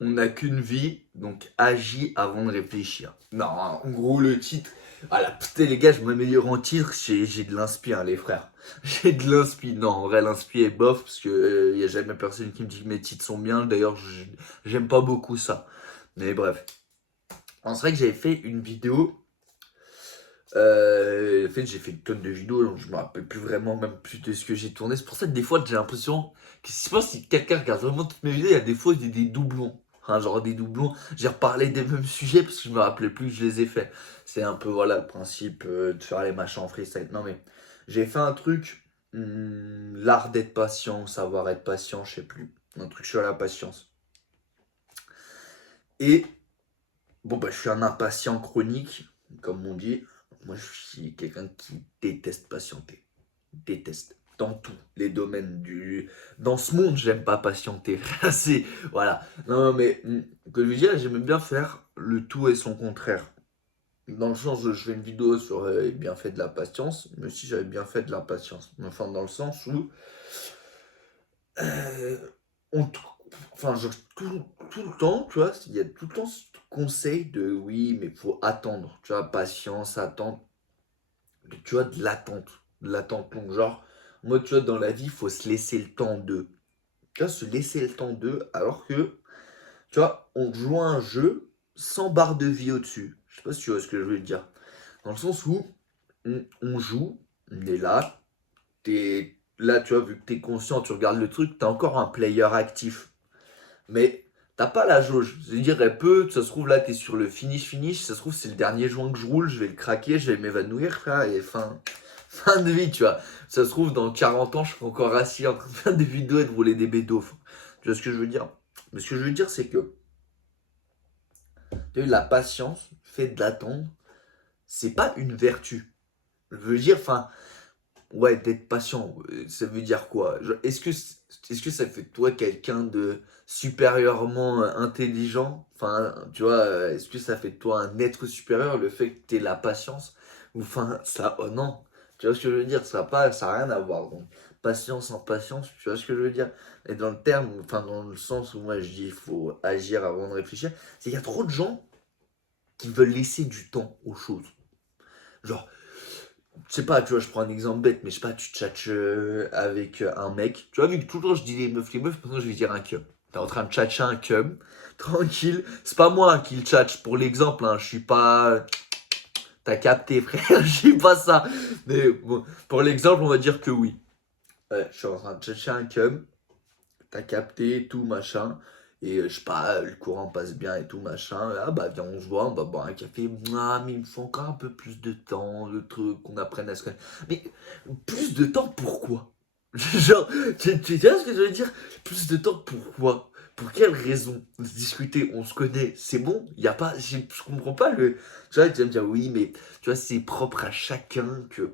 On n'a qu'une vie, donc agis avant de réfléchir. Non, en gros, le titre. Voilà, putain, les gars, je m'améliore en titre, j'ai de l'inspi, hein, les frères. J'ai de l'inspi. Non, en vrai, l'inspi est bof, parce que y a jamais personne qui me dit que mes titres sont bien. D'ailleurs, j'aime pas beaucoup ça. Mais bref. C'est vrai que j'avais fait une vidéo. En fait, j'ai fait une tonne de vidéos, donc je me rappelle plus vraiment, même plus de ce que j'ai tourné. C'est pour ça que des fois, j'ai l'impression que je sais pas si quelqu'un regarde vraiment toutes mes vidéos, il y a des fois des doublons. Enfin, genre des doublons. J'ai reparlé des mêmes sujets parce que je me rappelais plus que je les ai fait. C'est un peu, voilà, le principe de faire les machins en freestyle. Non, mais j'ai fait un truc, l'art d'être patient, savoir être patient, je sais plus. Un truc sur la patience. Et bon, bah, je suis un impatient chronique, comme on dit. Moi, je suis quelqu'un qui déteste patienter. Déteste. Dans tous les domaines du. Dans ce monde, j'aime pas patienter. C'est. Voilà. Non, mais que je veux dire, j'aime bien faire le tout et son contraire. Dans le sens où je fais une vidéo sur les bienfaits de la patience, mais aussi j'avais bien fait de la patience. Enfin, dans le sens où. euh, on, enfin, genre, tout le temps, tu vois, il y a tout le temps ce conseil de oui, mais faut attendre, tu vois, patience, attendre, tu vois, de l'attente. De l'attente longue. Genre, moi, tu vois, dans la vie, il faut se laisser le temps d'eux. Tu vois, se laisser le temps d'eux, alors que, tu vois, on joue à un jeu sans barre de vie au-dessus. Je sais pas si tu vois ce que je veux dire. Dans le sens où on joue, on est là, t'es là, tu vois, vu que t'es conscient, tu regardes le truc, t'es encore un player actif. Mais t'as pas la jauge. Je veux dire, elle peut, ça se trouve là, t'es sur le finish, ça se trouve c'est le dernier joint que je roule, je vais le craquer, je vais m'évanouir, frère, et fin de vie, tu vois. Ça se trouve, dans 40 ans, je serai encore assis en train de faire des vidéos et de rouler des bédos. Tu vois ce que je veux dire? Mais ce que je veux dire, c'est que, tu vois, la patience, le fait d'attendre, c'est pas une vertu. Je veux dire, enfin, ouais, d'être patient, ça veut dire quoi? Est-ce que ça fait de toi quelqu'un de supérieurement intelligent? Enfin, tu vois, est-ce que ça fait de toi un être supérieur, le fait que tu aies la patience? Ou enfin, ça, oh non. Tu vois ce que je veux dire? Ça a rien à voir. Donc, patience en patience, tu vois ce que je veux dire? Et dans le terme, enfin, dans le sens où moi je dis il faut agir avant de réfléchir, c'est qu'il y a trop de gens qui veulent laisser du temps aux choses. Genre, je sais pas, tu vois, je prends un exemple bête, mais je sais pas, tu tchatches avec un mec. Tu vois, vu que tout le temps je dis les meufs, maintenant je vais dire un cum. T'es en train de tchatcher un cum, tranquille. C'est pas moi qui le tchatche pour l'exemple, hein, je suis pas. T'as capté, frère, je suis pas ça. Mais bon, pour l'exemple, on va dire que oui. Ouais, je suis en train de tchatcher un cum, t'as capté, tout machin. Et je sais pas, le courant passe bien et tout machin. Ah bah viens, on se voit, on va boire un café. Ah, mais il me faut encore un peu plus de temps, le truc, qu'on apprenne à se connaître. Mais plus de temps, pourquoi? Genre, tu vois ce que je veux dire? Plus de temps, pourquoi? Pour quelle raison? Discuter, on se connaît, c'est bon? Il y a pas, je comprends pas le. Tu vois, tu vas me dire oui, mais tu vois, c'est propre à chacun que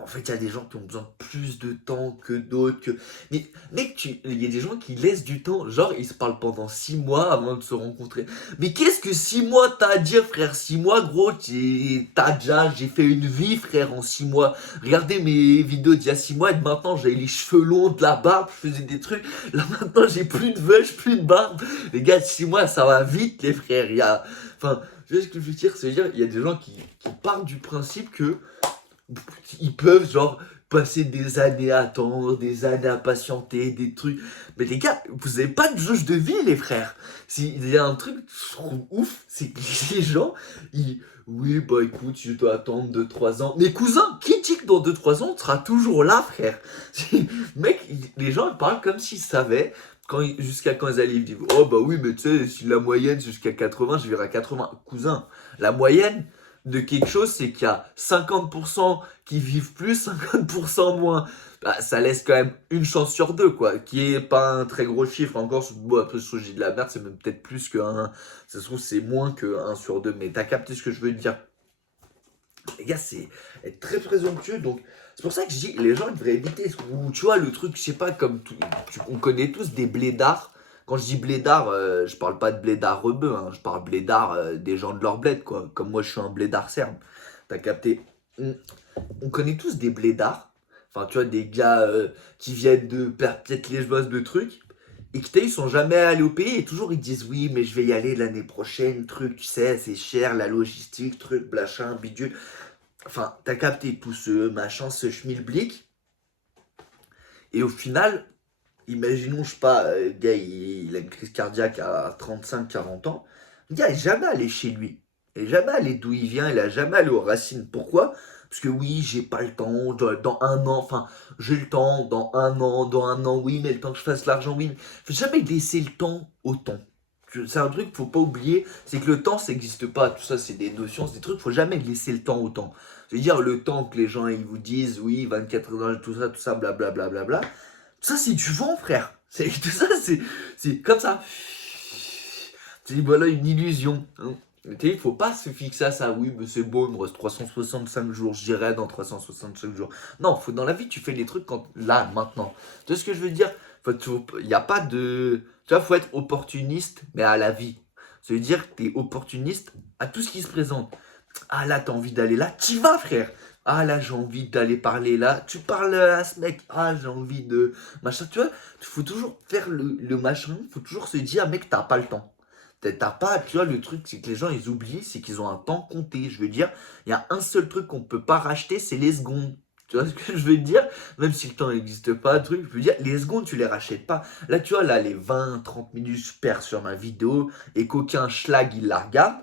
en fait, il y a des gens qui ont besoin de plus de temps que d'autres. Mais mec, il y a des gens qui laissent du temps. Genre, ils se parlent pendant 6 mois avant de se rencontrer. Mais qu'est-ce que 6 mois t'as à dire, frère? 6 mois, gros, j'ai fait une vie, frère, en 6 mois. Regardez mes vidéos d'il y a 6 mois et de maintenant, j'avais les cheveux longs, de la barbe, je faisais des trucs. Là, maintenant, j'ai plus de veuche, plus de barbe. Les gars, 6 mois, ça va vite, les frères. Enfin, tu vois ce que je veux dire? C'est-à-dire, il y a des gens qui partent du principe que ils peuvent genre passer des années à attendre, des années à patienter, des trucs. Mais les gars, vous avez pas de jauge de vie, les frères. S'il y a un truc que je trouve ouf, c'est que les gens, ils. Oui, bah écoute, je dois attendre 2 3 ans. Mais cousin, qui dit que dans 2 3 ans, on sera toujours là, frère? Mec, les gens ils parlent comme s'ils savaient jusqu'à quand ils allaient vivre. Oh bah oui, mais tu sais, si la moyenne c'est jusqu'à 80, je verrai à 80. Cousin, la moyenne de quelque chose, c'est qu'il y a 50% qui vivent plus, 50% moins. Bah, ça laisse quand même une chance sur deux, quoi, qui est pas un très gros chiffre. Encore, bon, après, je dis de la merde, c'est même peut-être plus que un. Ça se trouve, c'est moins que 1 sur 2, mais t'as capté ce que je veux te dire. Les gars, c'est être très présomptueux, donc c'est pour ça que je dis, les gens ils devraient éviter. Ou tu vois, le truc, je sais pas, comme on connaît tous des blédards. Quand je dis blédard, je parle pas de blédard rebeu, hein, je parle blédard des gens de leur bled, quoi. Comme moi, je suis un blédard serbe. T'as capté? On connaît tous des blédards. Enfin, tu vois, des gars qui viennent de perdre peut-être les bosses de trucs. et qui ils sont jamais allés au pays et toujours ils disent oui, mais je vais y aller l'année prochaine, truc, tu sais, c'est cher, la logistique, truc, blachin, bidule. Enfin, t'as capté tout ce machin, ce schmilblick. Et au final, imaginons, je sais pas, le gars, il a une crise cardiaque à 35-40 ans. Le gars est jamais allé chez lui. Il est jamais allé d'où il vient, il a jamais allé aux racines. Pourquoi? Parce que oui, j'ai pas le temps, dans un an, enfin, j'ai le temps, dans un an, oui, mais le temps que je fasse l'argent, oui. Faut jamais laisser le temps au temps. C'est un truc qu'il faut pas oublier, c'est que le temps, ça n'existe pas. Tout ça, c'est des notions, c'est des trucs, faut jamais laisser le temps au temps. C'est-à-dire le temps que les gens ils vous disent, oui, 24 heures, tout ça, blablabla. Bla, ça, c'est du vent, frère. Tout ça, c'est comme ça. C'est voilà une illusion. Hein. Il faut pas se fixer à ça. Oui, mais c'est beau, il me reste 365 jours, j'irai dans 365 jours. Non, faut, dans la vie, tu fais les trucs quand, là, maintenant. Tu vois ce que je veux dire? Il n'y a pas de. Tu vois, faut être opportuniste, mais à la vie. Ça veut dire que tu es opportuniste à tout ce qui se présente. Ah là, t'as envie d'aller là, t'y vas, frère. Ah là, j'ai envie d'aller parler là. Tu parles à ce mec. Ah, j'ai envie de. Machin, tu vois, il faut toujours faire le machin. Il faut toujours se dire, mec, t'as pas le temps. T'as pas, tu vois, le truc, c'est que les gens, ils oublient, c'est qu'ils ont un temps compté. Je veux dire, il y a un seul truc qu'on peut pas racheter, c'est les secondes. Tu vois ce que je veux dire? Même si le temps n'existe pas, truc, je veux dire, les secondes, tu les rachètes pas. Là, tu vois, là, les 20-30 minutes, je perds sur ma vidéo et qu'aucun schlag, il la regarde.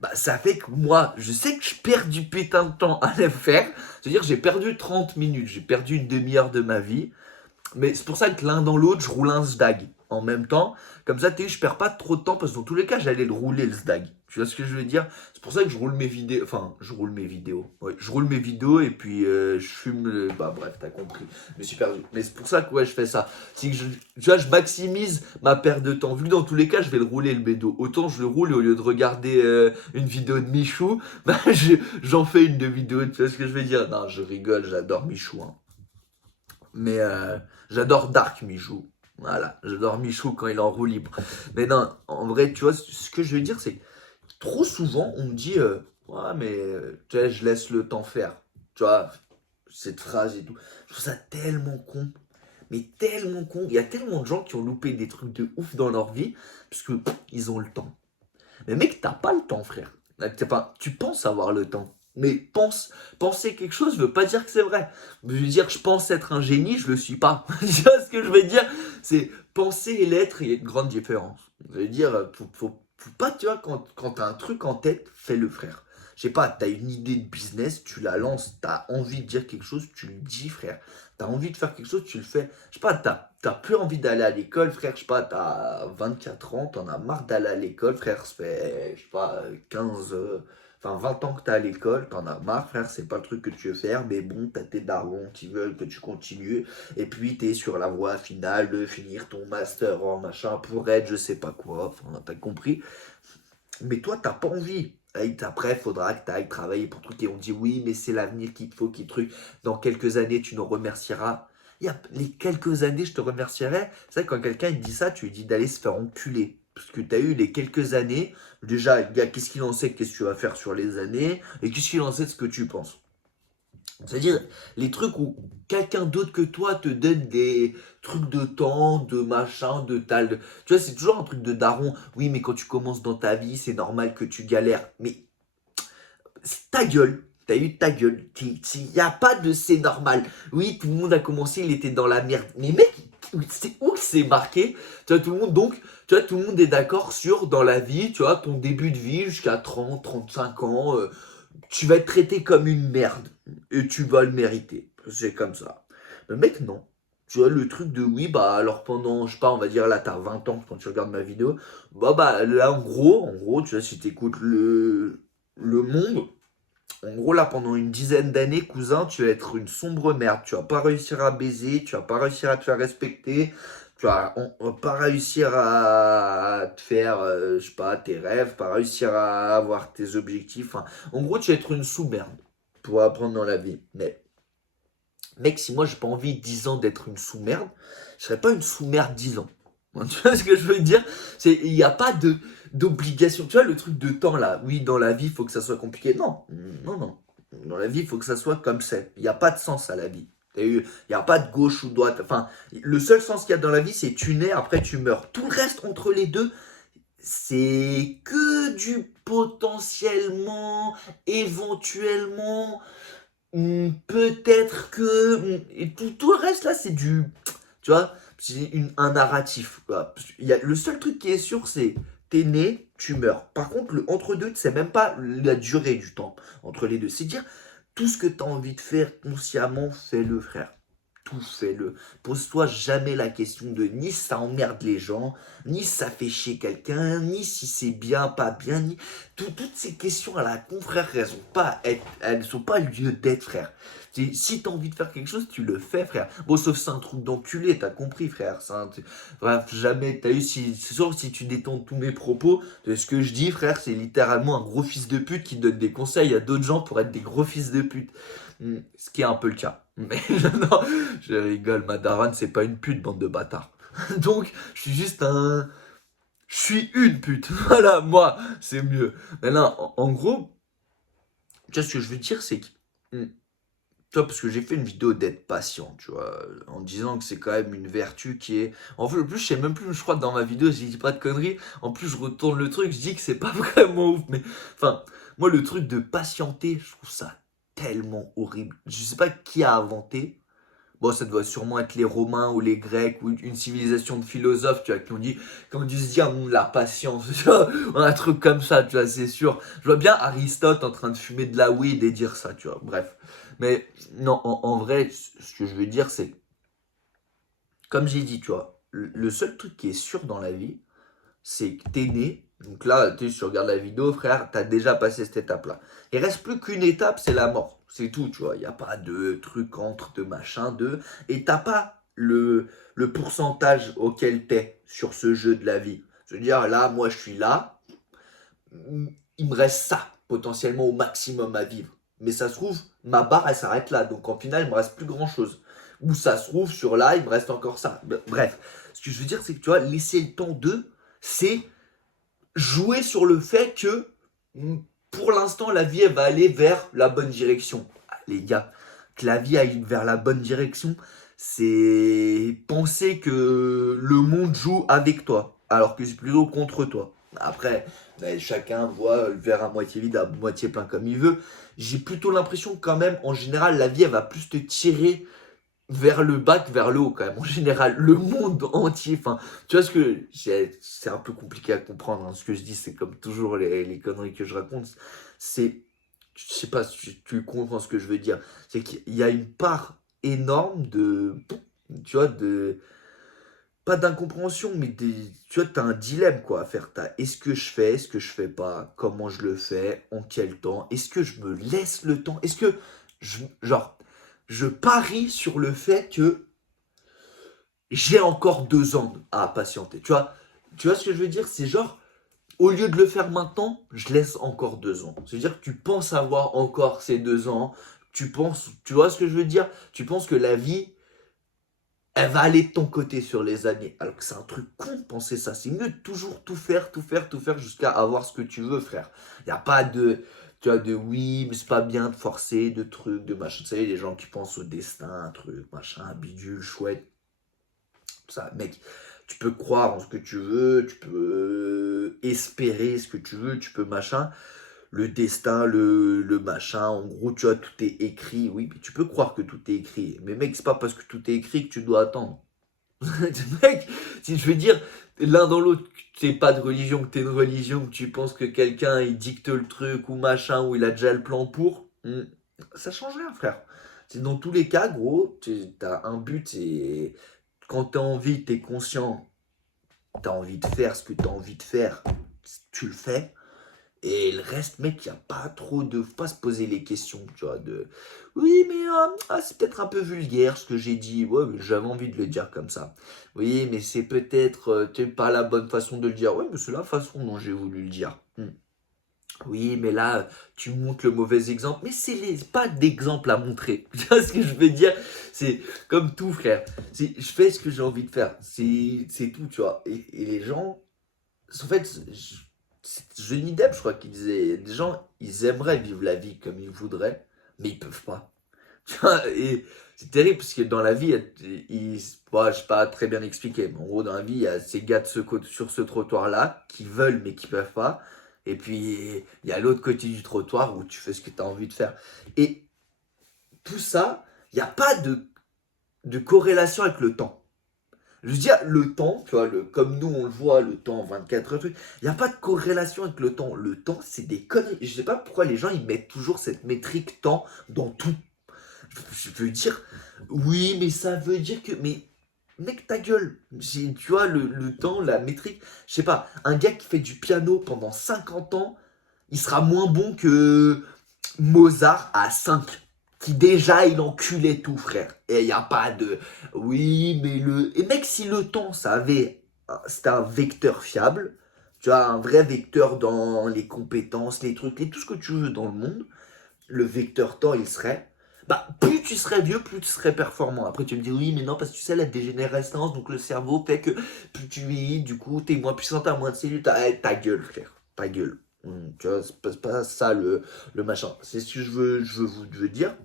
Bah, ça fait que moi, je sais que je perds du putain de temps à le faire. C'est-à-dire, j'ai perdu 30 minutes, j'ai perdu une demi-heure de ma vie. Mais c'est pour ça que l'un dans l'autre, je roule un SDAG en même temps. Comme ça, je perds pas trop de temps parce que dans tous les cas, j'allais le rouler le SDAG. Tu vois ce que je veux dire? C'est pour ça que je roule mes vidéos. Enfin, je roule mes vidéos. Ouais, je roule mes vidéos et puis je fume le. Bah, bref, t'as compris. Je me suis perdu. Mais c'est pour ça que ouais, je fais ça. C'est que tu vois, je maximise ma perte de temps. Vu que dans tous les cas, je vais le rouler le bédo. Autant je le roule et au lieu de regarder une vidéo de Michou, bah, j'en fais une de vidéo. Tu vois ce que je veux dire? Non, je rigole, j'adore Michou. Hein. Mais j'adore Dark Michou. Voilà, j'adore Michou quand il est en roue libre. Mais non, en vrai, tu vois, ce que je veux dire, c'est que trop souvent, on me dit ouais, mais tu vois, je laisse le temps faire. Tu vois, cette phrase et tout. Je trouve ça tellement con. Mais tellement con. Il y a tellement de gens qui ont loupé des trucs de ouf dans leur vie parce que ils ont le temps. Mais mec, t'as pas le temps, frère. Tu penses avoir le temps. Mais penser quelque chose veut pas dire que c'est vrai. Je veux dire, je pense être un génie, je le suis pas. Tu vois ce que je veux dire? C'est penser et l'être, il y a une grande différence. Je veux dire, faut pas, tu vois, quand t'as un truc en tête, fais-le, frère. Je sais pas, t'as une idée de business, tu la lances, t'as envie de dire quelque chose, tu le dis, frère. T'as envie de faire quelque chose, tu le fais. Je sais pas, t'as plus envie d'aller à l'école, frère. Je sais pas, t'as 24 ans, t'en as marre d'aller à l'école, frère. Ça fait, je sais pas, 15, enfin 20 ans que t'es à l'école, t'en as marre, frère. C'est pas le truc que tu veux faire, mais bon, t'as tes darons qui veulent que tu continues. Et puis, t'es sur la voie finale de finir ton master en machin pour être je sais pas quoi. Enfin, t'as compris. Mais toi, t'as pas envie. Et après, il faudra que tu ailles travailler pour truc. Et on dit oui, mais c'est l'avenir qu'il te faut, qui truc. Dans quelques années, tu nous remercieras. Il y a les quelques années, je te remercierai. C'est vrai, quand quelqu'un il dit ça, tu lui dis d'aller se faire enculer. Parce que tu as eu les quelques années. Déjà, le gars, qu'est-ce qu'il en sait, qu'est-ce que tu vas faire sur les années. Et qu'est-ce qu'il en sait de ce que tu penses. C'est-à-dire, les trucs où quelqu'un d'autre que toi te donne des trucs de temps, de machin, de tal. Tu vois, c'est toujours un truc de daron. Oui, mais quand tu commences dans ta vie, c'est normal que tu galères. Mais c'est ta gueule. T'as eu ta gueule. Il n'y a pas de c'est normal. Oui, tout le monde a commencé, il était dans la merde. Mais mec, c'est où que c'est marqué? Tu vois, tout le monde, donc, tu vois, tout le monde est d'accord sur, dans la vie, tu vois, ton début de vie jusqu'à 30, 35 ans, tu vas être traité comme une merde. Et tu vas le mériter. C'est comme ça. Le mec, non. Tu vois, le truc de oui, bah alors pendant, je sais pas, on va dire là, t'as 20 ans quand tu regardes ma vidéo. Bah là, en gros, tu vois, si t'écoutes le monde, en gros, là, pendant une dizaine d'années, cousin, tu vas être une sombre merde. Tu vas pas réussir à baiser, tu vas pas réussir à te faire respecter, tu vas pas réussir à te faire, je sais pas, tes rêves, pas réussir à avoir tes objectifs. Enfin, en gros, tu vas être une sous-merde pour apprendre dans la vie. Mais, mec, si moi, j'ai pas envie 10 ans d'être une sous-merde, je serais pas une sous-merde 10 ans. Tu vois ce que je veux dire? Il n'y a pas d'obligation. Tu vois, le truc de temps là, oui, dans la vie, il faut que ça soit compliqué. Non, non, non. Dans la vie, il faut que ça soit comme c'est. Il n'y a pas de sens à la vie. Il n'y a pas de gauche ou droite. Enfin, le seul sens qu'il y a dans la vie, c'est tu nais, après tu meurs. Tout le reste entre les deux, c'est que du potentiellement, éventuellement, peut-être que. Et tout le reste là, c'est du. Tu vois, c'est un narratif. Quoi. Le seul truc qui est sûr, c'est t'es né, tu meurs. Par contre, le entre-deux, tu sais même pas la durée du temps entre les deux. C'est dire tout ce que tu as envie de faire consciemment, fais-le, frère. Tout fais-le. Pose-toi jamais la question de ni ça emmerde les gens, ni ça fait chier quelqu'un, ni si c'est bien, pas bien, ni. Toutes ces questions à la con, frère, elles sont pas lieu d'être, frère. Si t'as envie de faire quelque chose, tu le fais, frère. Bon, sauf c'est un truc d'enculé, t'as compris, frère. Bref, jamais, t'as eu, c'est sûr, si tu détends tous mes propos, ce que je dis, frère, c'est littéralement un gros fils de pute qui donne des conseils à d'autres gens pour être des gros fils de pute. Ce qui est un peu le cas. Mais non, je rigole, ma daronne, c'est pas une pute, bande de bâtards. Donc, je suis juste un. Je suis une pute. Voilà, moi, c'est mieux. Mais là, en gros, tu vois, ce que je veux dire, c'est que. Tu vois, parce que j'ai fait une vidéo d'être patient, tu vois, en disant que c'est quand même une vertu qui est. En plus, je sais même plus, je crois que dans ma vidéo, je dis pas de conneries. En plus, je retourne le truc, je dis que c'est pas vraiment ouf. Mais, enfin, moi, le truc de patienter, je trouve ça tellement horrible. Je sais pas qui a inventé. Bon, ça doit sûrement être les Romains ou les Grecs ou une civilisation de philosophes, tu vois, qui ont dû se dire, la patience, tu vois, un truc comme ça, tu vois, c'est sûr. Je vois bien Aristote en train de fumer de la weed et dire ça, tu vois, bref. Mais non, en vrai, ce que je veux dire, c'est, comme j'ai dit, tu vois, le seul truc qui est sûr dans la vie, c'est que t'es né. Donc là, tu sais, si tu regardes la vidéo, frère, t'as déjà passé cette étape-là. Il reste plus qu'une étape, c'est la mort. C'est tout, tu vois. Il n'y a pas de truc entre, de machin, de. Et t'as pas le pourcentage auquel t'es sur ce jeu de la vie. Je veux dire, là, moi, je suis là. Il me reste ça, potentiellement au maximum à vivre. Mais ça se trouve, ma barre, elle s'arrête là. Donc en final, il me reste plus grand-chose. Ou ça se trouve, sur là, il me reste encore ça. Bref, ce que je veux dire, c'est que tu vois, laisser le temps de, c'est jouer sur le fait que pour l'instant la vie elle va aller vers la bonne direction. Ah, les gars, que la vie aille vers la bonne direction, c'est penser que le monde joue avec toi, alors que c'est plutôt contre toi. Après, chacun voit le verre à moitié vide, à moitié plein comme il veut. J'ai plutôt l'impression que quand même, en général, la vie elle va plus te tirer vers le bas que vers le haut quand même en général le monde entier, enfin tu vois ce que c'est un peu compliqué à comprendre hein, ce que je dis, c'est comme toujours les conneries que je raconte, c'est, je sais pas si tu comprends ce que je veux dire, c'est qu'il y a une part énorme de, tu vois, de, pas d'incompréhension, mais tu vois, t'as un dilemme quoi à faire. Est-ce que je fais, est-ce que je fais pas, comment je le fais, en quel temps, est-ce que je me laisse le temps, est-ce que genre, je parie sur le fait que j'ai encore 2 ans à patienter. Tu vois ce que je veux dire? C'est genre, au lieu de le faire maintenant, je laisse encore 2 ans. C'est-à-dire que tu penses avoir encore ces 2 ans. Tu vois ce que je veux dire? Tu penses que la vie, elle va aller de ton côté sur les années. Alors que c'est un truc con de penser ça. C'est mieux de toujours tout faire, tout faire, tout faire jusqu'à avoir ce que tu veux, frère. Il n'y a pas de, tu vois, de oui, mais c'est pas bien de forcer, de trucs, de machin. Tu sais, les gens qui pensent au destin, un truc, machin, bidule, chouette. Ça, mec, tu peux croire en ce que tu veux, tu peux espérer ce que tu veux, tu peux machin. Le destin, le machin, en gros, tu vois, tout est écrit. Oui, mais tu peux croire que tout est écrit. Mais mec, c'est pas parce que tout est écrit que tu dois attendre. Mec, si je veux dire, l'un dans l'autre, que t'es pas de religion, que t'es une religion, que tu penses que quelqu'un il dicte le truc ou machin, ou il a déjà le plan pour, ça change rien, frère. C'est dans tous les cas, gros, t'as un but et quand t'as envie, t'es conscient, t'as envie de faire ce que t'as envie de faire, tu le fais. Et le reste, mec, il n'y a pas trop de. Faut pas se poser les questions, tu vois, de. Oui, mais c'est peut-être un peu vulgaire ce que j'ai dit. Ouais, mais j'avais envie de le dire comme ça. Oui, mais c'est peut-être pas la bonne façon de le dire. Ouais, mais c'est la façon dont j'ai voulu le dire. Oui, mais là, tu montres le mauvais exemple. Mais pas d'exemple à montrer. Tu vois ce que je veux dire? C'est comme tout, frère. Je fais ce que j'ai envie de faire. C'est tout, tu vois. Et les gens. En fait, c'est Johnny Depp, je crois qu'il disait, des gens, ils aimeraient vivre la vie comme ils voudraient, mais ils peuvent pas. Et c'est terrible parce que dans la vie, bon, je sais pas très bien expliquer, mais en gros, dans la vie, il y a ces gars sur ce trottoir-là qui veulent mais qui peuvent pas. Et puis, il y a l'autre côté du trottoir où tu fais ce que tu as envie de faire. Et tout ça, il n'y a pas de corrélation avec le temps. Je veux dire, le temps, tu vois, comme nous on le voit, le temps 24 heures, il n'y a pas de corrélation avec le temps. Le temps, c'est des conneries. Je sais pas pourquoi les gens ils mettent toujours cette métrique temps dans tout. Je veux dire, oui, mais ça veut dire que. Mais, mec, ta gueule. Tu vois, le temps, la métrique. Je sais pas, un gars qui fait du piano pendant 50 ans, il sera moins bon que Mozart à 5. Qui déjà, il enculait tout, frère. Et il n'y a pas de. Oui, mais le. Et mec, si le temps, c'était un vecteur fiable, tu vois, un vrai vecteur dans les compétences, les trucs, et tout ce que tu veux dans le monde, le vecteur temps, il serait. Bah, plus tu serais vieux, plus tu serais performant. Après, tu me dis, oui, mais non, parce que tu sais, la dégénérescence, donc le cerveau fait que plus tu vieillis, du coup, t'es moins puissant, t'as moins de cellules, ta gueule, frère. Ta gueule. Tu vois, c'est pas ça le machin. C'est ce que je veux dire.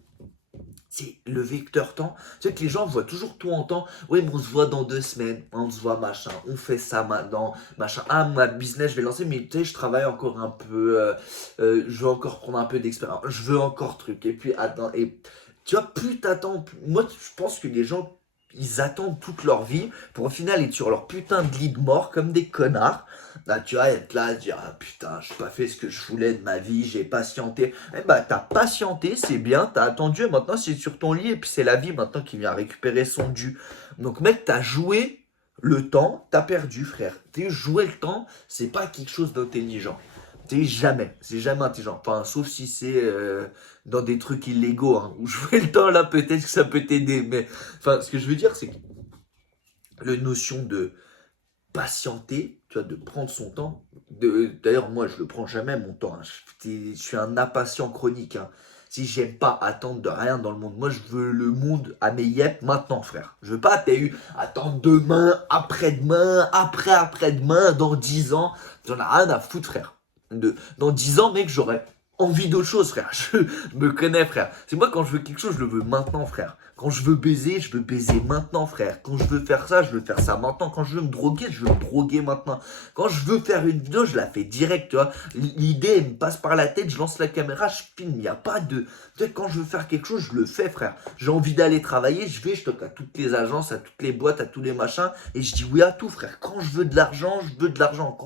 C'est le vecteur temps. Tu sais que les gens voient toujours tout en temps. Oui, mais on se voit dans 2 semaines. On se voit, machin. On fait ça maintenant, machin. Ah, ma business, je vais lancer, mais tu sais, je travaille encore un peu. Je veux encore prendre un peu d'expérience. Je veux encore truc. Et puis, attends. Et tu vois, plus t'attends. Moi, je pense que les gens, ils attendent toute leur vie pour au final être sur leur putain de lit de mort comme des connards. Là, tu vois, être là, dire, ah putain, je n'ai pas fait ce que je voulais de ma vie, j'ai patienté. Eh bah, t'as patienté, c'est bien, t'as attendu, et maintenant c'est sur ton lit, et puis c'est la vie maintenant qui vient récupérer son dû. Donc, mec, t'as joué le temps, t'as perdu, frère. Jouer le temps, c'est pas quelque chose d'intelligent. C'est jamais intelligent. Enfin, sauf si c'est dans des trucs illégaux, hein, où jouer le temps, là, peut-être que ça peut t'aider. Mais, enfin, ce que je veux dire, c'est que la notion de patienter, tu vois, de prendre son temps. D'ailleurs, moi, je le prends jamais, mon temps. Hein. Je suis un impatient chronique. Hein. Si j'aime pas attendre de rien dans le monde, moi, je veux le monde à mes yep maintenant, frère. Je veux pas attendre demain, après-demain, après-après-demain, dans 10 ans. J'en ai rien à foutre, frère. Dans 10 ans, mec, j'aurais envie d'autre chose, frère. Je me connais, frère. C'est moi, quand je veux quelque chose, je le veux maintenant, frère. Quand je veux baiser maintenant, frère. Quand je veux faire ça, je veux faire ça maintenant. Quand je veux me droguer, je veux me droguer maintenant. Quand je veux faire une vidéo, je la fais direct, tu vois. L'idée, elle me passe par la tête, je lance la caméra, je filme. Il n'y a pas de... Tu sais, quand je veux faire quelque chose, je le fais, frère. J'ai envie d'aller travailler, je toque à toutes les agences, à toutes les boîtes, à tous les machins, et je dis oui à tout, frère. Quand je veux de l'argent, je veux de l'argent.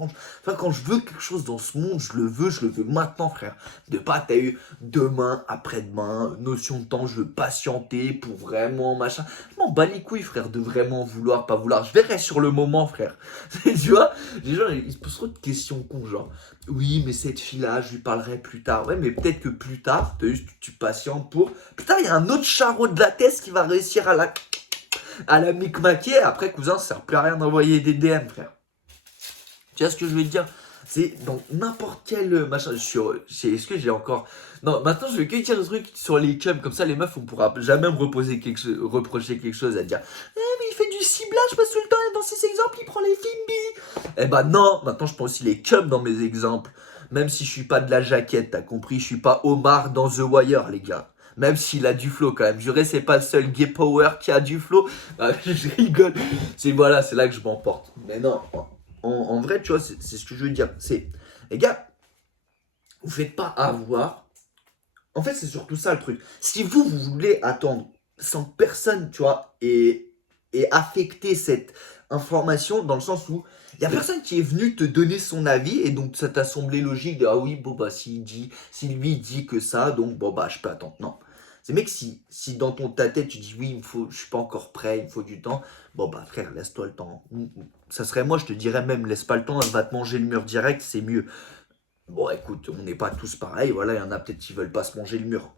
Quand je veux quelque chose dans ce monde, je le veux maintenant, frère. De pas, t'as eu demain, après-demain, notion de temps, je veux patienter pour vraiment, machin. Je m'en bats les couilles, frère, de vraiment vouloir, pas vouloir. Je verrai sur le moment, frère. Tu vois, les gens, ils se posent trop de questions cons, genre, oui, mais cette fille-là, je lui parlerai plus tard. Ouais, mais peut-être que plus tard, tu patientes pour. Putain, il y a un autre charreau de la thèse qui va réussir à la micmaquer. Après, cousin, ça sert plus à rien d'envoyer des DM, frère. Tu vois ce que je veux te dire? C'est dans n'importe quel machin. Est-ce que j'ai encore. Non, maintenant je vais que dire le truc sur les cums. Comme ça, les meufs, on pourra jamais me reprocher quelque chose à dire. Eh, mais il fait du ciblage parce que tout le temps, dans ses exemples, il prend les Fimbi. Eh bah non, maintenant je prends aussi les cums dans mes exemples. Même si je suis pas de la jaquette, t'as compris? Je suis pas Omar dans The Wire, les gars. Même s'il a du flow quand même. Juré, c'est pas le seul gay power qui a du flow. Ah, je rigole. Voilà, c'est là que je m'emporte. Mais non, en vrai, tu vois, c'est ce que je veux dire. C'est, les gars, vous faites pas avoir. En fait, c'est surtout ça le truc. Si vous voulez attendre sans que personne, tu vois, et affecter cette information dans le sens où il y a personne qui est venu te donner son avis et donc ça t'a semblé logique de ah oui, bon bah si lui dit que ça, donc bon bah je peux attendre. Non. C'est mec, si dans ta tête tu dis oui, je suis pas encore prêt, il me faut du temps, bon bah frère, laisse-toi le temps. Ça serait moi, je te dirais même, laisse pas le temps, elle va te manger le mur direct, c'est mieux. Bon, écoute, on n'est pas tous pareils, voilà, il y en a peut-être qui veulent pas se manger le mur.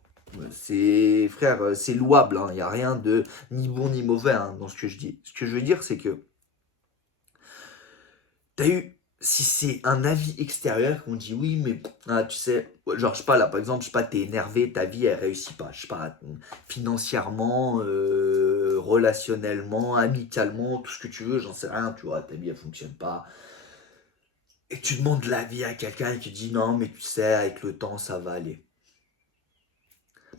Frère, c'est louable, il n'y a rien de ni bon ni mauvais hein, dans ce que je dis. Ce que je veux dire, c'est que si c'est un avis extérieur qu'on dit oui, mais tu sais, genre, je sais pas, là, par exemple, je sais pas, t'es énervé, ta vie, elle réussit pas, je sais pas, financièrement, relationnellement, amicalement, tout ce que tu veux, j'en sais rien, tu vois, ta vie, elle fonctionne pas. Et tu demandes l'avis à quelqu'un qui dit non, mais tu sais, avec le temps, ça va aller.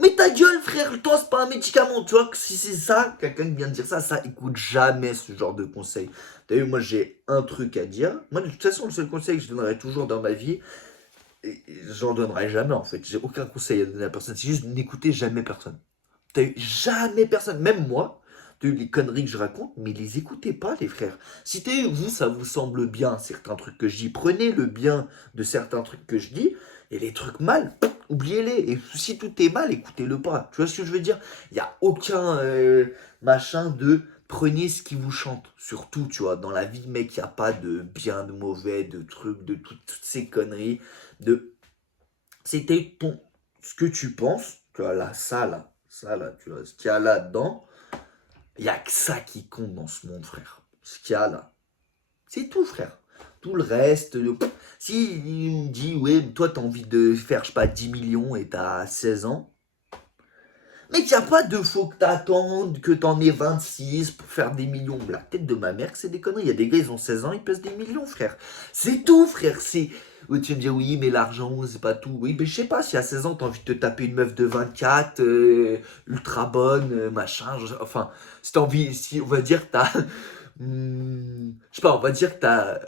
Mais ta gueule, frère, le temps, c'est pas un médicament. Tu vois, que si c'est ça, quelqu'un qui vient de dire ça, ça écoute jamais ce genre de conseil. T'as vu, moi, j'ai un truc à dire. Moi, de toute façon, le seul conseil que je donnerai toujours dans ma vie, et j'en donnerai jamais, en fait. J'ai aucun conseil à donner à personne. C'est juste n'écoutez jamais personne. T'as eu jamais personne, même moi, t'as eu les conneries que je raconte, mais les écoutez pas, les frères. Si vous, ça vous semble bien, certains trucs que je dis, prenez le bien de certains trucs que je dis, et les trucs mal, oubliez-les. Et si tout est mal, écoutez-le pas. Tu vois ce que je veux dire? Il n'y a aucun machin de prenez ce qui vous chante. Surtout, tu vois, dans la vie, mec, il n'y a pas de bien, de mauvais, de trucs, de toutes ces conneries. De C'était ce que tu penses, tu vois, là, ça là, tu vois, ce qu'il y a là-dedans, il n'y a que ça qui compte dans ce monde, frère. Ce qu'il y a là. C'est tout, frère. Tout le reste, si il me dit, ouais, toi, t'as envie de faire, je sais pas, 10 millions et t'as 16 ans, mais qu'il n'y a pas de faut que t'attendes que t'en aies 26 pour faire des millions. La tête de ma mère, que c'est des conneries. Il y a des gars, ils ont 16 ans, ils pèsent des millions, frère. C'est tout, frère. Oui, tu vas me dire, oui, mais l'argent, c'est pas tout. Oui, mais je sais pas, si à 16 ans, t'as envie de te taper une meuf de 24, ultra bonne, machin. Enfin, si t'as envie, si on va dire, t'as. Je sais pas, on va dire que t'as.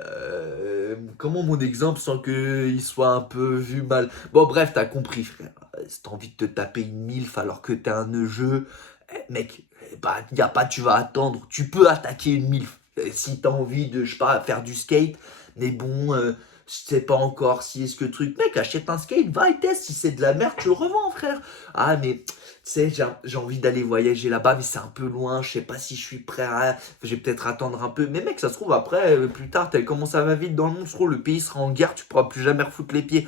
Comment mon exemple sans qu'il soit un peu vu mal. Bon, bref, t'as compris, frère. Si t'as envie de te taper une milf alors que t'es un jeu, mec, bah, y a pas, tu vas attendre. Tu peux attaquer une milf. Si t'as envie de, je sais pas, faire du skate, mais bon, je sais pas encore si est-ce que le truc. Mec, achète un skate, va et teste. Si c'est de la merde, tu le revends, frère. Ah, mais tu sais, j'ai envie d'aller voyager là-bas, mais c'est un peu loin. Je sais pas si je suis prêt à. Je vais peut-être attendre un peu. Mais mec, ça se trouve après, plus tard, comment ça va vite dans le monde, je trouve, le pays sera en guerre, tu pourras plus jamais refoutre les pieds.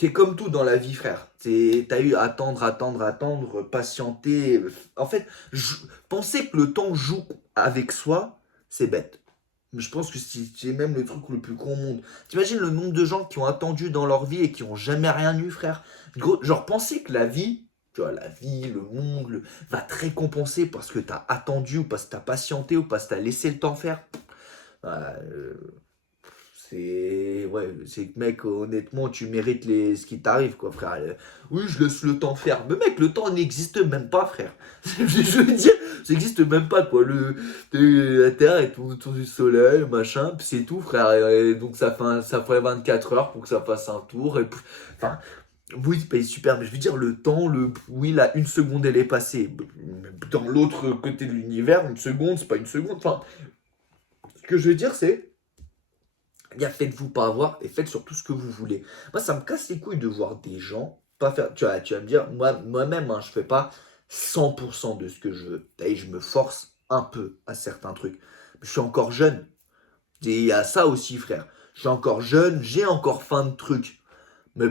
C'est comme tout dans la vie, frère. T'as eu attendre, attendre, attendre, patienter. En fait, penser que le temps joue avec soi, c'est bête. Je pense que c'est même le truc le plus con au monde. T'imagines le nombre de gens qui ont attendu dans leur vie et qui ont jamais rien eu, frère. Genre, penser que la vie, tu vois, la vie, le monde, va te récompenser parce que t'as attendu ou parce que t'as patienté ou parce que t'as laissé le temps faire. Voilà, c'est que mec, honnêtement, tu mérites ce qui t'arrive, quoi, frère. Oui, je laisse le temps faire. Mais mec, le temps n'existe même pas, frère. Je veux dire, ça n'existe même pas, quoi. La Terre est autour du soleil, machin, puis c'est tout, frère. Et donc ça ferait 24 heures pour que ça fasse un tour. Enfin, oui, c'est super, mais je veux dire, le temps, oui, là, une seconde, elle est passée. Dans l'autre côté de l'univers, une seconde, c'est pas une seconde. Enfin, ce que je veux dire, c'est faites-vous pas avoir et faites surtout ce que vous voulez. Moi, ça me casse les couilles de voir des gens pas faire. Tu vas me dire, moi-même, hein, je fais pas 100% de ce que je veux. Et je me force un peu à certains trucs. Je suis encore jeune. Et il y a ça aussi, frère. Je suis encore jeune, j'ai encore faim de trucs. Mais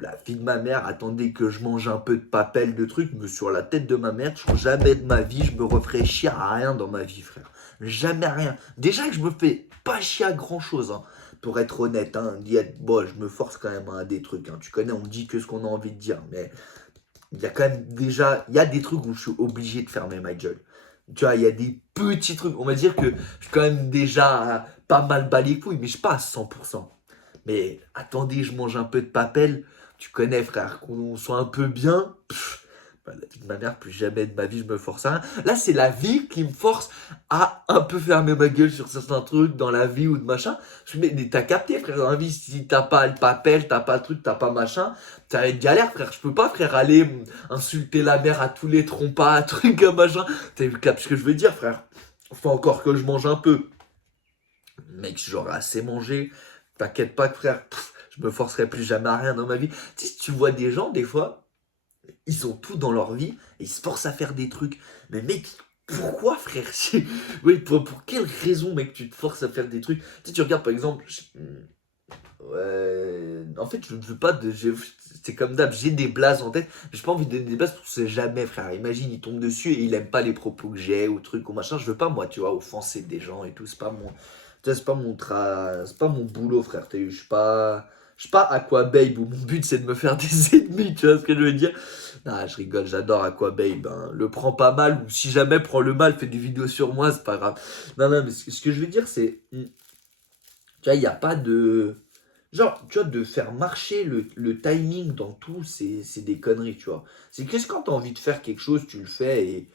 la fille de ma mère attendait que je mange un peu de papel de trucs, mais sur la tête de ma mère, jamais de ma vie, je me referai chier à rien dans ma vie, frère. Jamais rien. Déjà que je me fais pas chier à grand chose, hein, pour être honnête. Hein. Bon, je me force quand même à des trucs. Hein. Tu connais, on dit que ce qu'on a envie de dire, mais il y a quand même déjà, il y a des trucs où je suis obligé de fermer ma gueule. Tu vois, il y a des petits trucs. On va dire que je suis quand même déjà pas mal bas les couilles, mais je suis pas à 100%. Mais attendez, je mange un peu de papel. Tu connais, frère, qu'on soit un peu bien. La vie de ma mère, plus jamais de ma vie, je me force à rien. Là, c'est la vie qui me force à un peu fermer ma gueule sur certains trucs dans la vie ou de machin. Mais t'as capté, frère, dans la vie, si t'as pas le papel, t'as pas le truc, t'as pas machin, ça va être galère, frère. Je peux pas, frère, aller insulter la mère à tous les trompas, trucs, machin. T'as vu ce que je veux dire, frère? Faut encore que je mange un peu. Mec, j'aurais assez mangé. T'inquiète pas que frère, je me forcerai plus jamais à rien dans ma vie. Tu sais, si tu vois des gens, des fois, ils ont tout dans leur vie et ils se forcent à faire des trucs. Mais mec, pourquoi frère? Oui, pour quelle raison, mec, tu te forces à faire des trucs? Tu sais, tu regardes par exemple. Ouais, en fait, je veux pas de. C'est comme d'hab, j'ai des blazes en tête, mais j'ai pas envie de donner des blazes parce que c'est jamais, frère. Imagine, il tombe dessus et il aime pas les propos que j'ai ou truc ou machin. Je veux pas, moi, tu vois, offenser des gens et tout. C'est pas mon. Tu sais, c'est pas mon boulot, frère. Je suis pas. Je suis pas Aquababe où mon but c'est de me faire des ennemis, tu vois ce que je veux dire? Ah, je rigole, j'adore Aquababe. Hein. Le prends pas mal, ou si jamais prends le mal, fais des vidéos sur moi, c'est pas grave. Non, non, mais ce que je veux dire, c'est. Tu vois, il n'y a pas de. Genre, tu vois, de faire marcher le timing dans tout, c'est des conneries, tu vois. C'est que quand t'as envie de faire quelque chose, tu le fais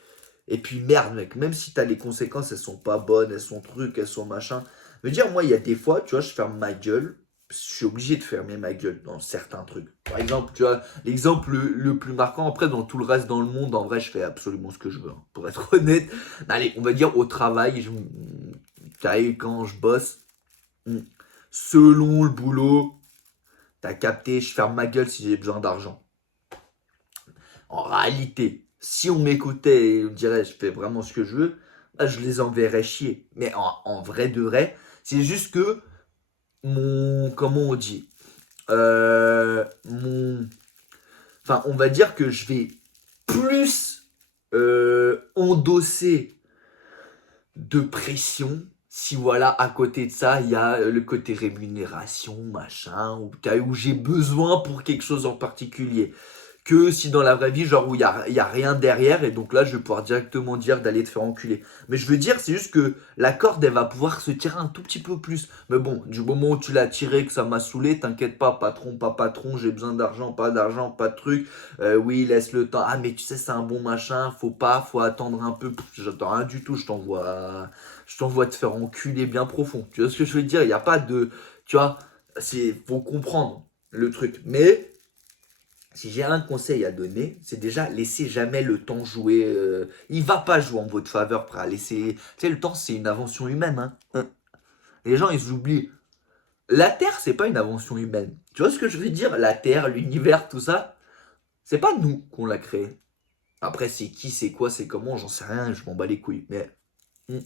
et puis merde, mec, même si t'as les conséquences, elles sont pas bonnes, elles sont trucs, elles sont machin. Je veux dire, moi, il y a des fois, tu vois, je ferme ma gueule. Je suis obligé de fermer ma gueule dans certains trucs. Par exemple, tu vois, l'exemple le plus marquant, après, dans tout le reste dans le monde, en vrai, je fais absolument ce que je veux, hein, pour être honnête. Mais allez, on va dire au travail, quand je bosse, hmm, selon le boulot, t'as capté, je ferme ma gueule si j'ai besoin d'argent. En réalité, si on m'écoutait et on dirait je fais vraiment ce que je veux, bah, je les enverrais chier. Mais en vrai de vrai, c'est juste que comment on dit, mon, enfin, on va dire que je vais plus endosser de pression. Si voilà, à côté de ça, il y a le côté rémunération, machin, où j'ai besoin pour quelque chose en particulier. Que si dans la vraie vie, genre où il y a rien derrière, et donc là, je vais pouvoir directement dire d'aller te faire enculer. Mais je veux dire, c'est juste que la corde, elle va pouvoir se tirer un tout petit peu plus. Mais bon, du moment où tu l'as tiré, que ça m'a saoulé, t'inquiète pas, patron, pas patron, j'ai besoin d'argent, pas de truc. Oui, laisse le temps. Ah, mais tu sais, c'est un bon machin, faut attendre un peu. Pff, j'attends rien du tout, je t'envoie te faire enculer bien profond. Tu vois ce que je veux dire? Il n'y a pas de. Tu vois, faut comprendre le truc. Mais si j'ai un conseil à donner, c'est déjà laisser jamais le temps jouer. Il va pas jouer en votre faveur, frère. Laisser. Tu sais, le temps, c'est une invention humaine. Hein. Les gens, ils oublient. La Terre, c'est pas une invention humaine. Tu vois ce que je veux dire? La Terre, l'univers, tout ça, c'est pas nous qu'on l'a créé. Après, c'est qui, c'est quoi, c'est comment, j'en sais rien, je m'en bats les couilles. Mais hmm,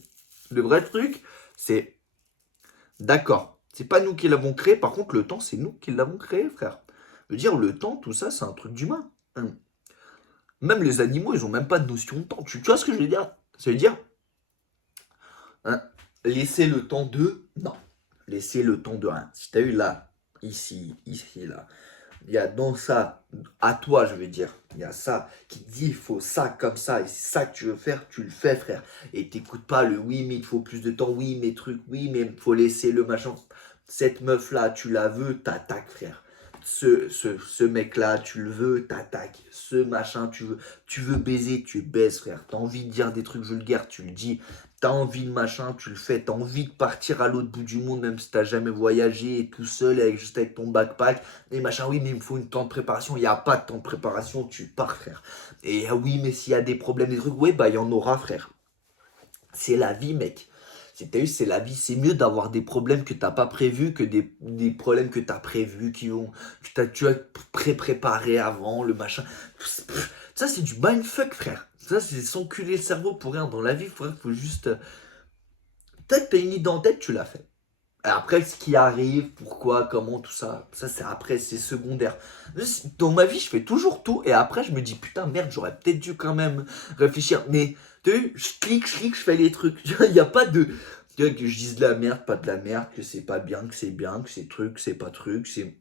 le vrai truc, c'est d'accord. C'est pas nous qui l'avons créé, par contre, le temps, c'est nous qui l'avons créé, frère. Je veux dire, le temps, tout ça, c'est un truc d'humain. Même les animaux, ils ont même pas de notion de temps. Tu vois ce que je veux dire? Ça veut dire, hein, laisser le temps de. Non. Laisser le temps de rien. Si t'as eu là, ici, là. Il y a dans ça, à toi, je veux dire, il y a ça qui te dit, il faut ça comme ça, et c'est ça que tu veux faire, tu le fais, frère. Et t'écoutes pas le oui, mais il te faut plus de temps, oui, mais truc, oui, mais il faut laisser le machin. Cette meuf-là, tu la veux, t'attaques, frère. Ce mec-là, tu le veux, t'attaques. Ce machin, tu veux baiser, tu baises, frère. T'as envie de dire des trucs vulgaires, tu le dis. T'as envie de machin, tu le fais. T'as envie de partir à l'autre bout du monde, même si t'as jamais voyagé, tout seul, juste avec ton backpack. Et machin, oui, mais il me faut une temps de préparation. Il n'y a pas de temps de préparation, tu pars, frère. Et ah oui, mais s'il y a des problèmes, des trucs, ouais, bah, il y en aura, frère. C'est la vie, mec. T'as vu, c'est la vie. C'est mieux d'avoir des problèmes que t'as pas prévus que des problèmes que t'as prévus, tu as préparé avant, le machin. Ça, c'est du mindfuck, frère. Ça, c'est s'enculer le cerveau pour rien dans la vie, frère. Faut juste. Peut-être t'as une idée en tête, tu l'as fait. Après, ce qui arrive, pourquoi, comment, tout ça, ça c'est après, c'est secondaire. Dans ma vie, je fais toujours tout et après, je me dis putain, merde, j'aurais peut-être dû quand même réfléchir. Mais, tu vois, je clique, je fais les trucs. Il n'y a pas de. Tu vois, que je dise de la merde, pas de la merde, que c'est pas bien, que c'est truc, c'est pas truc, c'est.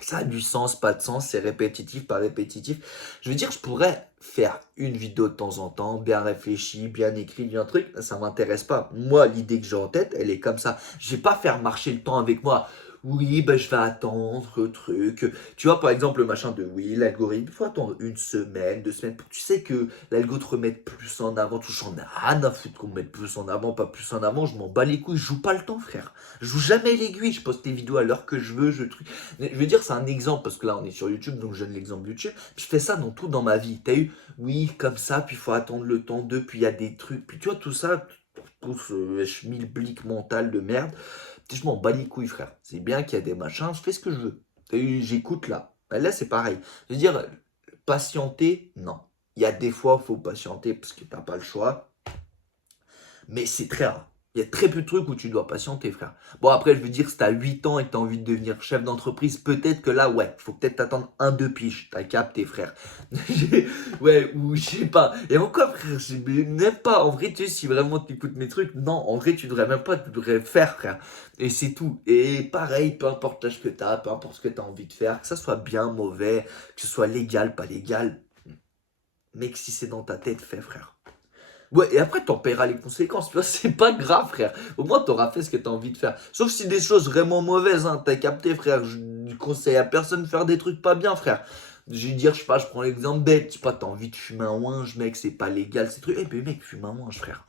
Ça a du sens, pas de sens, c'est répétitif, pas répétitif. Je veux dire, je pourrais faire une vidéo de temps en temps, bien réfléchie, bien écrite, bien truc, ça m'intéresse pas. Moi, l'idée que j'ai en tête, elle est comme ça. Je vais pas faire marcher le temps avec moi. Oui, ben je vais attendre, truc. Tu vois, par exemple, le machin de oui, l'algorithme, il faut attendre une semaine, 2 semaines. Tu sais que l'algo te remette plus en avant. Tout j'en ai rien à foutre qu'on me mette plus en avant, pas plus en avant. Je m'en bats les couilles, je joue pas le temps, frère. Je joue jamais l'aiguille, je poste les vidéos à l'heure que je veux, je veux dire, c'est un exemple, parce que là, on est sur YouTube, donc je donne l'exemple YouTube. Je fais ça dans tout dans ma vie. T'as eu, oui, comme ça, puis il faut attendre le temps d'eux, puis il y a des trucs. Puis tu vois, tout ça, tout ce schmilblick mental de merde, je m'en bats les couilles, frère. C'est bien qu'il y a des machins, je fais ce que je veux. T'as eu, j'écoute là. Ben là, c'est pareil. Je veux dire, patienter, non. Il y a des fois, il faut patienter parce que t'as pas le choix. Mais c'est très rare. Il y a très peu de trucs où tu dois patienter, frère. Bon, après, je veux dire, si t'as 8 ans et que t'as envie de devenir chef d'entreprise, peut-être que là, ouais, faut peut-être t'attendre 1-2 piges. T'as capté, frère. Ouais, ou je sais pas. Et encore, frère, je n'aime pas. En vrai, tu sais, si vraiment tu écoutes mes trucs, non, en vrai, tu devrais même pas, tu devrais faire, frère. Et c'est tout. Et pareil, peu importe l'âge que t'as, peu importe ce que t'as envie de faire, que ça soit bien, mauvais, que ce soit légal, pas légal. Mec, si c'est dans ta tête, fais, frère. Ouais, et après, t'en paieras les conséquences, tu vois, c'est pas grave, frère. Au moins, t'auras fait ce que t'as envie de faire. Sauf si des choses vraiment mauvaises, hein, t'as capté, frère. Je conseille à personne de faire des trucs pas bien, frère. Je vais dire, je sais pas, je prends l'exemple bête, je sais pas, t'as envie de fumer un ouinge, mec, c'est pas légal, ces trucs. Eh ben, mec, fume un ouinge, frère.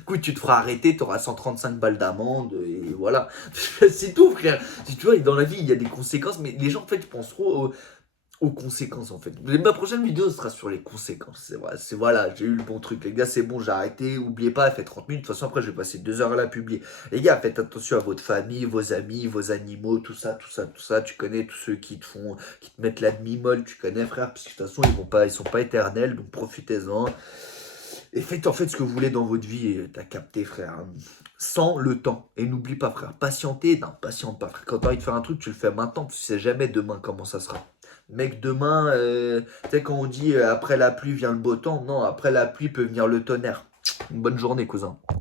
Écoute, tu te feras arrêter, t'auras 135 balles d'amende, et voilà. C'est tout, frère. Si tu vois, dans la vie, il y a des conséquences, mais les gens, en fait, ils pensent trop aux conséquences en fait. Ma prochaine vidéo sera sur les conséquences. C'est vrai, c'est voilà, j'ai eu le bon truc. Les gars, c'est bon, j'ai arrêté. Oubliez pas, elle fait 30 minutes. De toute façon, après, je vais passer 2 heures à la publier. Les gars, faites attention à votre famille, vos amis, vos animaux, tout ça, tout ça, tout ça. Tu connais tous ceux qui te font, qui te mettent la demi-molle, tu connais, frère, parce que de toute façon, ils sont pas éternels, donc profitez-en. Et faites en fait ce que vous voulez dans votre vie, et t'as capté, frère. Sans le temps. Et n'oublie pas, frère, patienter, non, patiente pas, frère. Quand t'as envie de faire un truc, tu le fais maintenant, parce que tu sais jamais demain comment ça sera. Mec, demain, tu sais, quand on dit après la pluie vient le beau temps, non, après la pluie peut venir le tonnerre. Une bonne journée, cousin.